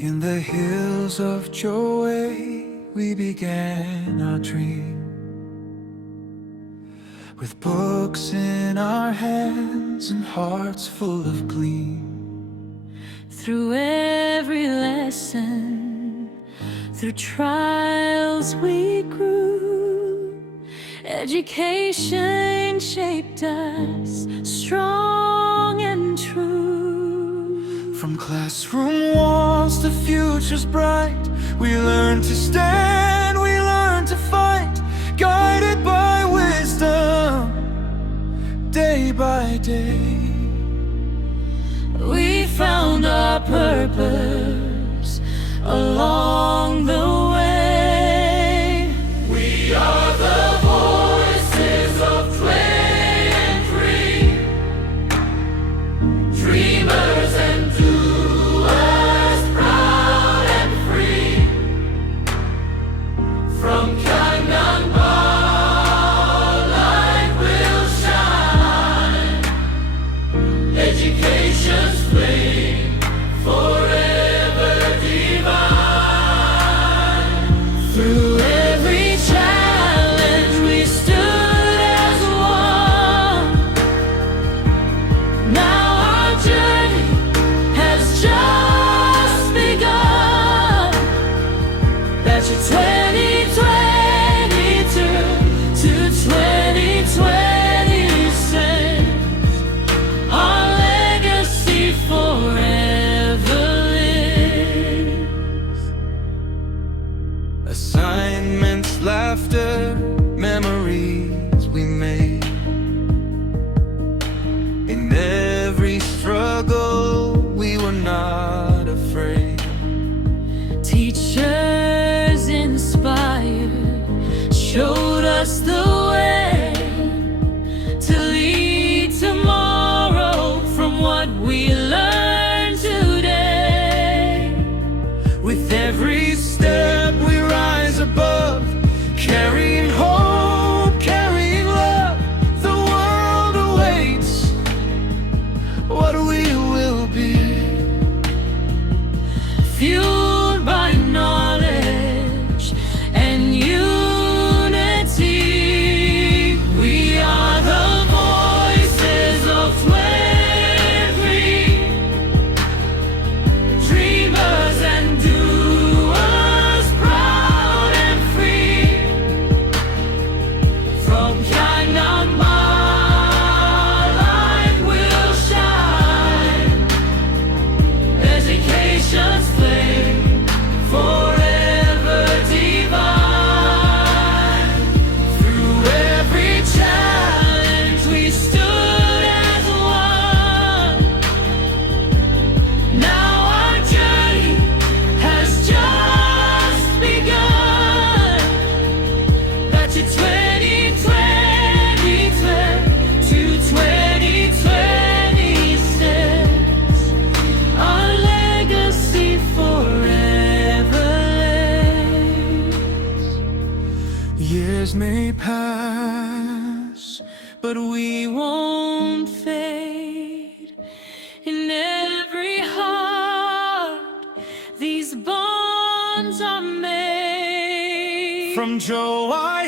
In the hills of Jowai, we began our dream. With books in our hands and hearts full of gleam. Through every lesson, through trials we grew. Education shaped us, strong and true. From classroom walls to futures bright, we learn to stand, we learn to fight, guided by wisdom, day by day. We found our purpose along the way. We are the voices of play and free, dreamers and doers, proud and free. From Kiang Nangbah, light will shine. Education's flame forever divine. Through every challenge we stood as one. Now our journey has just begun. That's your 2022 to 2026. Our legacy forever lives. Assignments, laughter, memories we made. In every struggle, we were not afraid. Teachers inspired, showed us the way to lead tomorrow from what we learned today. With every step we rise above, carrying hope, carrying love. The world awaits what we will be. Fueled by knowledge and unity, we are the voices of slavery, dreamers and doers, proud and free. From Kiang Nangbah, light will shine. Education's flame forever divine. Through every Challenge we stood as one. Now our journey has just begun. That's your 2020 to 2026. Our legacy forever lives. years may pass, But we won't fade. In every heart, these bonds are made. from Jowai